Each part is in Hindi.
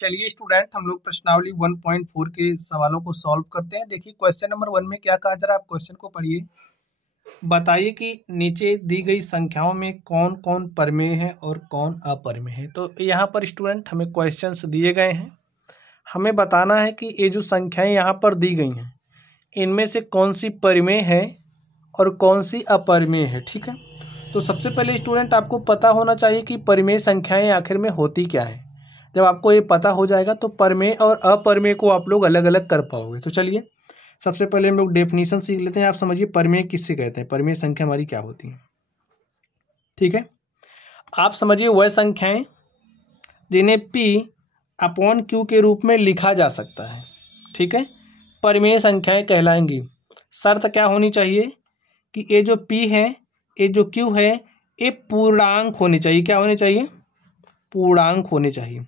चलिए स्टूडेंट, हम लोग प्रश्नावली 1.4 के सवालों को सॉल्व करते हैं। देखिए क्वेश्चन नंबर 1 में क्या कहा जा रहा है, आप क्वेश्चन को पढ़िए। बताइए कि नीचे दी गई संख्याओं में कौन कौन परमेय है और कौन अपरमेय है। तो यहाँ पर स्टूडेंट हमें क्वेश्चंस दिए गए हैं, हमें बताना है कि ये जो संख्याएं यहाँ पर दी गई हैं इनमें से कौन सी परिमेय है और कौन सी अपरिमेय है। ठीक है, तो सबसे पहले स्टूडेंट आपको पता होना चाहिए कि परिमेय संख्याएं आखिर में होती क्या है। जब आपको ये पता हो जाएगा तो परिमेय और अपरिमेय को आप लोग अलग अलग कर पाओगे। तो चलिए सबसे पहले हम लोग डेफिनेशन सीख लेते हैं। आप समझिए परिमेय किससे कहते हैं, परिमेय संख्या हमारी क्या होती है। ठीक है, आप समझिए वह संख्याएं जिन्हें P अपॉन Q के रूप में लिखा जा सकता है। ठीक है, परिमेय संख्याएं कहलाएंगी। शर्त क्या होनी चाहिए कि ये जो P है, ये जो Q है, ये पूर्णांक होनी चाहिए। क्या होनी चाहिए? पूर्णांक होने चाहिए।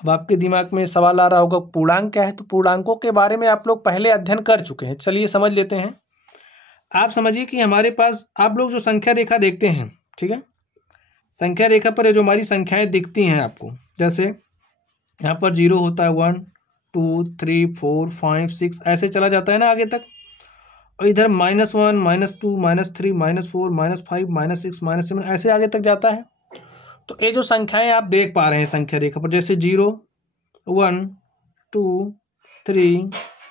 अब आपके दिमाग में सवाल आ रहा होगा पूर्णांक क्या है, तो पूर्णांकों के बारे में आप लोग पहले अध्ययन कर चुके हैं। चलिए समझ लेते हैं। आप समझिए कि हमारे पास आप लोग जो संख्या रेखा देखते हैं, ठीक है, संख्या रेखा पर जो हमारी संख्याएं दिखती हैं आपको, जैसे यहाँ पर 0 होता है, 1 2 3 4 5 6 ऐसे चला जाता है ना आगे तक, और इधर -1 -2 -3 -4 -5 -6 -7 ऐसे आगे तक जाता है। तो ये जो संख्याएं आप देख पा रहे हैं संख्या रेखा पर, जैसे 0 1 2 3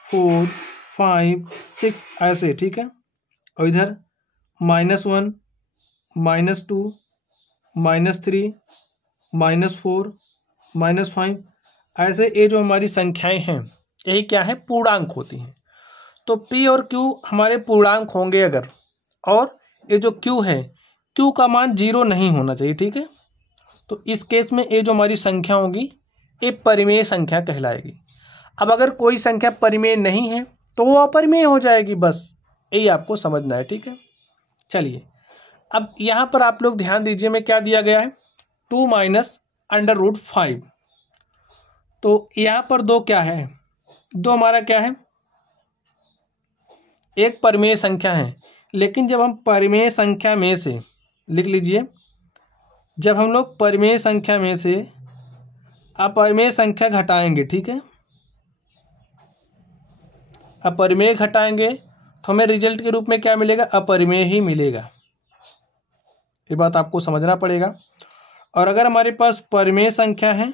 4 5 6 ऐसे, ठीक है, और इधर -1 -2 -3 -4 -5 ऐसे ये जो हमारी संख्याएं हैं यही क्या है, पूर्णांक होती हैं। तो P और Q हमारे पूर्णांक होंगे अगर, और ये जो Q है, Q का मान 0 नहीं होना चाहिए। ठीक है, तो इस केस में ये जो हमारी संख्या होगी ये परिमेय संख्या कहलाएगी। अब अगर कोई संख्या परिमेय नहीं है तो वो अपरिमेय हो जाएगी, बस यही आपको समझना है। ठीक है, चलिए अब यहाँ पर आप लोग ध्यान दीजिए में क्या दिया गया है, 2 - √5। तो यहाँ पर 2 क्या है, 2 हमारा क्या है, एक परिमेय संख्या है। लेकिन जब हम परिमेय संख्या में से, लिख लीजिए, जब हम लोग परिमेय संख्या में से अपरिमेय संख्या घटाएंगे, ठीक है, अपरिमेय घटाएंगे तो हमें रिजल्ट के रूप में क्या मिलेगा, अपरिमेय ही मिलेगा। ये बात आपको समझना पड़ेगा। और अगर हमारे पास परिमेय संख्या है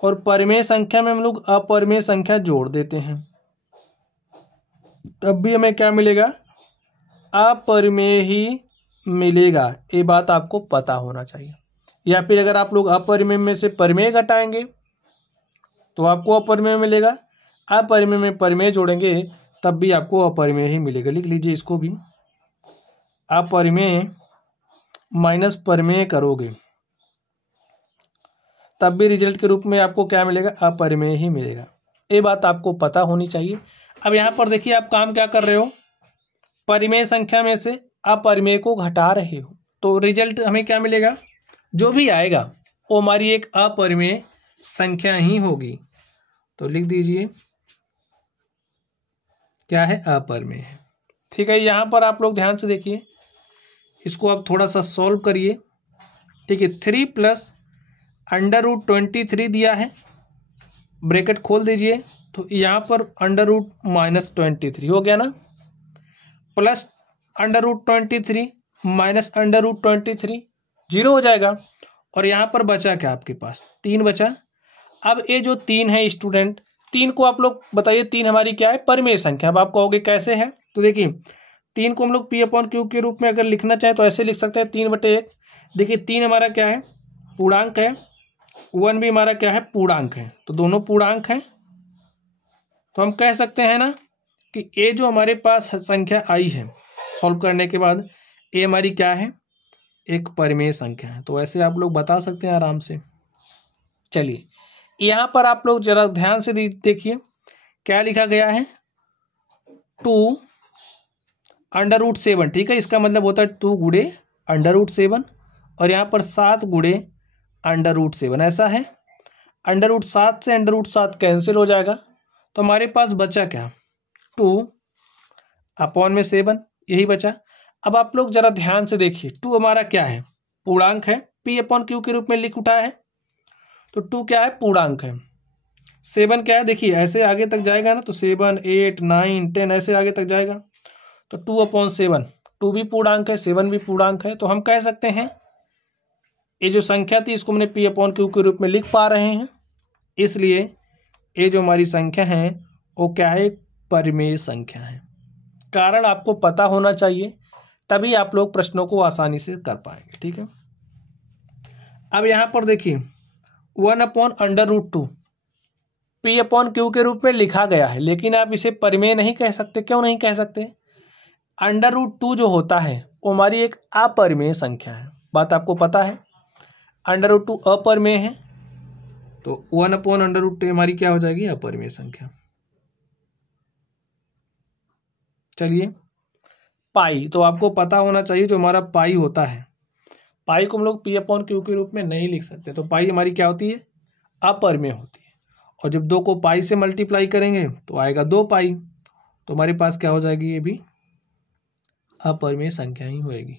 और परिमेय संख्या में हम लोग अपरिमेय संख्या जोड़ देते हैं, तब भी हमें क्या मिलेगा, अपरिमेय ही मिलेगा। ये बात आपको पता होना चाहिए। या फिर अगर आप लोग अपरिमेय में से परिमेय घटाएंगे तो आपको अपरिमेय मिलेगा, अपरिमेय में परिमेय जोड़ेंगे तब भी आपको अपरिमेय ही मिलेगा। लिख लीजिए इसको भी, अपरिमेय माइनस परिमेय करोगे तब भी रिजल्ट के रूप में आपको क्या मिलेगा, अपरिमेय ही मिलेगा। ये बात आपको पता होनी चाहिए। अब यहाँ पर देखिए आप काम क्या कर रहे हो, परिमेय संख्या में से अपरिमेय को घटा रहे हो, तो रिजल्ट हमें क्या मिलेगा, जो भी आएगा वो हमारी एक अपरिमेय संख्या ही होगी। तो लिख दीजिए क्या है, अपरिमेय है। ठीक है, यहाँ पर आप लोग ध्यान से देखिए, इसको आप थोड़ा सा सॉल्व करिए। ठीक है, 3 + √23 दिया है, ब्रैकेट खोल दीजिए, तो यहाँ पर √-23 हो गया ना, प्लस √23 माइनस √23 0 हो जाएगा। और यहाँ पर बचा क्या आपके पास, 3 बचा। अब ये जो 3 है स्टूडेंट, 3 को आप लोग बताइए, 3 हमारी क्या है, परिमेय संख्या। अब आप कहोगे कैसे है, तो देखिए 3 को हम लोग P/Q के रूप में अगर लिखना चाहें तो ऐसे लिख सकते हैं, 3/1। देखिए 3 हमारा क्या है, पूर्णांक है, 1 भी हमारा क्या है, पूर्णांक है, तो दोनों पूर्णांक हैं। तो हम कह सकते हैं ना कि ये जो हमारे पास संख्या आई है सॉल्व करने के बाद, ये हमारी क्या है, एक परिमेय संख्या है। तो ऐसे आप लोग बता सकते हैं आराम से। चलिए यहाँ पर आप लोग जरा ध्यान से देखिए क्या लिखा गया है, 2 √7। ठीक है, इसका मतलब होता है 2 गुणे √7, और यहाँ पर 7 गुणे √7 ऐसा है। √7 से √7 कैंसिल हो जाएगा, तो हमारे पास बचा क्या, 2/7 यही बचा। अब आप लोग जरा ध्यान से देखिए, 2 हमारा क्या है, पूर्णांक है, P/Q के रूप में लिख उठा है, तो 2 क्या है, पूर्णांक है। 7 क्या है, देखिए ऐसे आगे तक जाएगा ना, तो 7, 8, 9, 10 ऐसे आगे तक जाएगा, तो 2/7, 2 भी पूर्णांक है, 7 भी पूर्णांक है। तो हम कह सकते हैं ये जो संख्या थी इसको हमने P/Q के रूप में लिख पा रहे हैं, इसलिए ये जो हमारी संख्या है वो क्या है, परिमेय संख्या है। कारण आपको पता होना चाहिए, तभी आप लोग प्रश्नों को आसानी से कर पाएंगे। ठीक है, अब यहाँ पर देखिए 1/√2 P/Q के रूप में लिखा गया है, लेकिन आप इसे परिमेय नहीं कह सकते। क्यों नहीं कह सकते? √2 जो होता है वो हमारी एक अपरिमेय संख्या है, बात आपको पता है। √2 अपरिमेय है, तो 1/√2 हमारी क्या हो जाएगी, अपरिमेय संख्या। चलिए पाई, तो आपको पता होना चाहिए जो हमारा पाई होता है, पाई को हम लोग P/Q के रूप में नहीं लिख सकते, तो पाई हमारी क्या होती है, अपरिमेय होती है। और जब 2 को पाई से मल्टीप्लाई करेंगे तो आएगा 2 पाई, तो हमारे पास क्या हो जाएगी, ये भी अपरिमेय संख्या ही होएगी।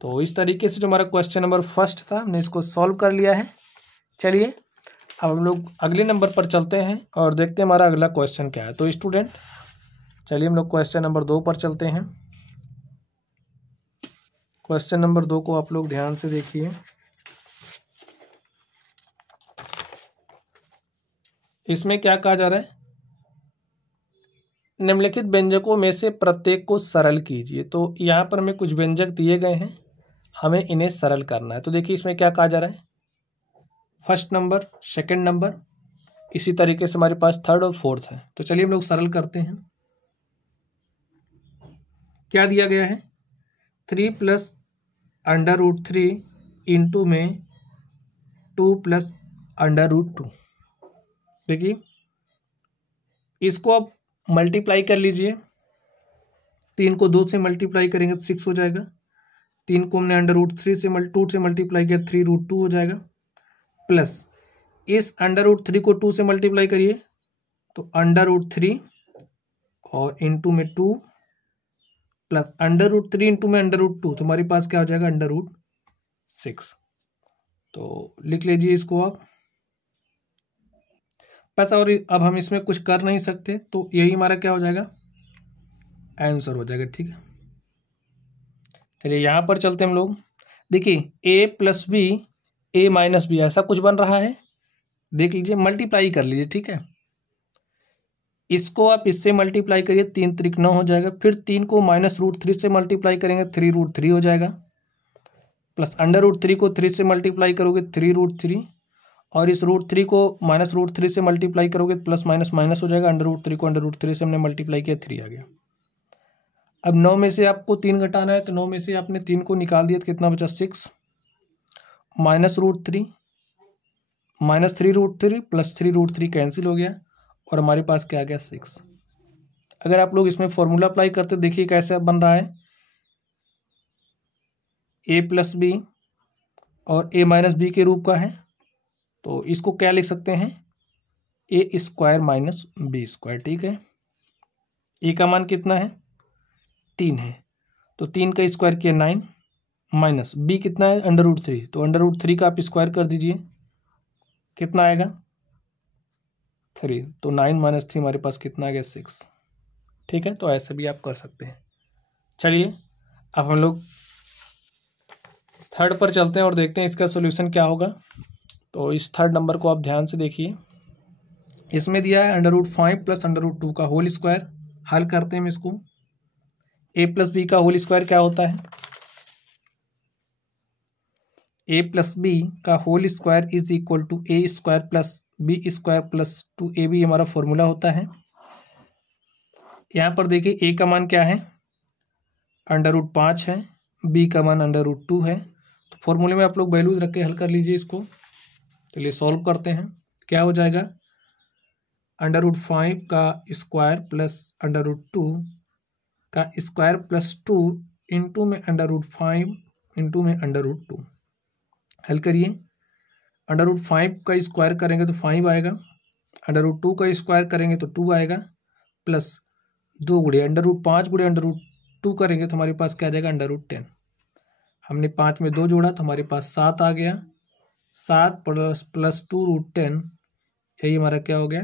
तो इस तरीके से जो हमारा क्वेश्चन नंबर फर्स्ट था हमने इसको सॉल्व कर लिया है। चलिए अब हम लोग अगले नंबर पर चलते हैं और देखते हैं हमारा अगला क्वेश्चन क्या है। तो स्टूडेंट चलिए हम लोग क्वेश्चन नंबर 2 पर चलते हैं। क्वेश्चन नंबर 2 को आप लोग ध्यान से देखिए। इसमें क्या कहा जा रहा है, निम्नलिखित व्यंजकों में से प्रत्येक को सरल कीजिए। तो यहाँ पर हमें कुछ व्यंजक दिए गए हैं, हमें इन्हें सरल करना है। तो देखिए इसमें क्या कहा जा रहा है, फर्स्ट नंबर, सेकंड नंबर, इसी तरीके से हमारे पास थर्ड और फोर्थ है। तो चलिए हम लोग सरल करते हैं। क्या दिया गया है, 3 + √3 इंटू में 2 + √2। देखिए इसको आप मल्टीप्लाई कर लीजिए, 3 को 2 से मल्टीप्लाई करेंगे तो 6 हो जाएगा, 3 को हमने √3 से 2 से मल्टीप्लाई किया 3√2 हो जाएगा, प्लस इस √3 को 2 से मल्टीप्लाई करिए तो √3 और इंटू में 2 प्लस √3 इंटू में √2, तो हमारे पास क्या हो जाएगा, √6। तो लिख लीजिए इसको आप बस। और अब हम इसमें कुछ कर नहीं सकते, तो यही हमारा क्या हो जाएगा, आंसर हो जाएगा। ठीक है, चलिए यहाँ पर चलते हम लोग। देखिए a + b a - b ऐसा कुछ बन रहा है, देख लीजिए, मल्टीप्लाई कर लीजिए। ठीक है, इसको आप इससे मल्टीप्लाई करिए, 3 × 9 हो जाएगा, फिर 3 को -√3 से मल्टीप्लाई करेंगे 3√3 हो जाएगा, प्लस √3 को 3 से मल्टीप्लाई करोगे 3√3, और इस √3 को -√3 से मल्टीप्लाई करोगे प्लस माइनस माइनस हो जाएगा, √3 को √3 से हमने मल्टीप्लाई किया 3 आ गया। अब 9 में से आपको 3 घटाना है, तो 9 में से आपने 3 को निकाल दिया तो कितना बचा, 6, -√3 -3√3 प्लस 3√3 कैंसिल हो गया, और हमारे पास क्या आ गया, 6। अगर आप लोग इसमें फॉर्मूला अप्लाई करते देखिए कैसे बन रहा है, a + b और a - b के रूप का है, तो इसको क्या लिख सकते हैं, a² - b²। ठीक है, a का मान कितना है, 3 है, तो 3 का स्क्वायर किया 9, माइनस b कितना है, √3, तो √3 का आप स्क्वायर कर दीजिए, कितना आएगा, 3, तो 9 - 3 हमारे पास कितना आ गया, 6। ठीक है, तो ऐसे भी आप कर सकते हैं। चलिए अब हम लोग थर्ड पर चलते हैं और देखते हैं इसका सोल्यूशन क्या होगा। तो इस थर्ड नंबर को आप ध्यान से देखिए, इसमें दिया है √5 + √2 का होल स्क्वायर। हल करते हैं हम इसको। a + b का होल स्क्वायर क्या होता है, a + b का whole square is equal to a² + b² + 2ab हमारा फॉर्मूला होता है। यहाँ पर देखिए a का मान क्या है, √5 है, b का मान √2 है, तो फॉर्मूले में आप लोग वैल्यूज रख के हल कर लीजिए इसको। चलिए सॉल्व करते हैं, क्या हो जाएगा, √5 का स्क्वायर प्लस √2 का स्क्वायर प्लस 2 इंटू में √5 इंटू में √2। हल करिए, √5 का स्क्वायर करेंगे तो 5 आएगा, √2 का स्क्वायर करेंगे तो 2 आएगा, प्लस 2 गुणे √5 गुणे √2 करेंगे तो हमारे पास क्या आ जाएगा, √10। हमने 5 में 2 जोड़ा तो हमारे पास 7 आ गया, 7 प्लस 2√10, यही हमारा क्या हो गया,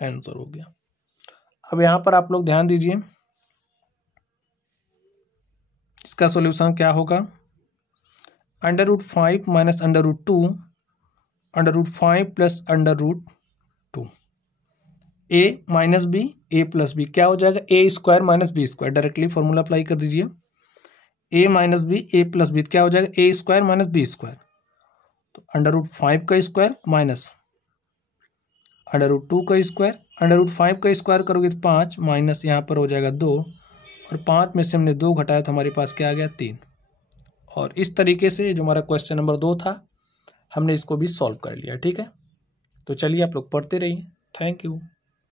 आंसर हो गया। अब यहाँ पर आप लोग ध्यान दीजिए, इसका सॉल्यूशन क्या होगा, √5 minus √2, √5 plus √2, a minus B A plus B क्या हो जाएगा, A square minus B square, directly formula apply कर दीजिए, a minus B A plus B क्या हो जाएगा, A square minus B square, तो √5 का स्क्वायर माइनस √2 का स्क्वायर, √5 का स्क्वायर करोगे तो 5 माइनस यहाँ पर हो जाएगा 2, और 5 में से हमने 2 घटाया तो हमारे पास क्या आ गया, 3। और इस तरीके से जो हमारा क्वेश्चन नंबर 2 था हमने इसको भी सॉल्व कर लिया। ठीक है, तो चलिए आप लोग पढ़ते रहिए। Thank you.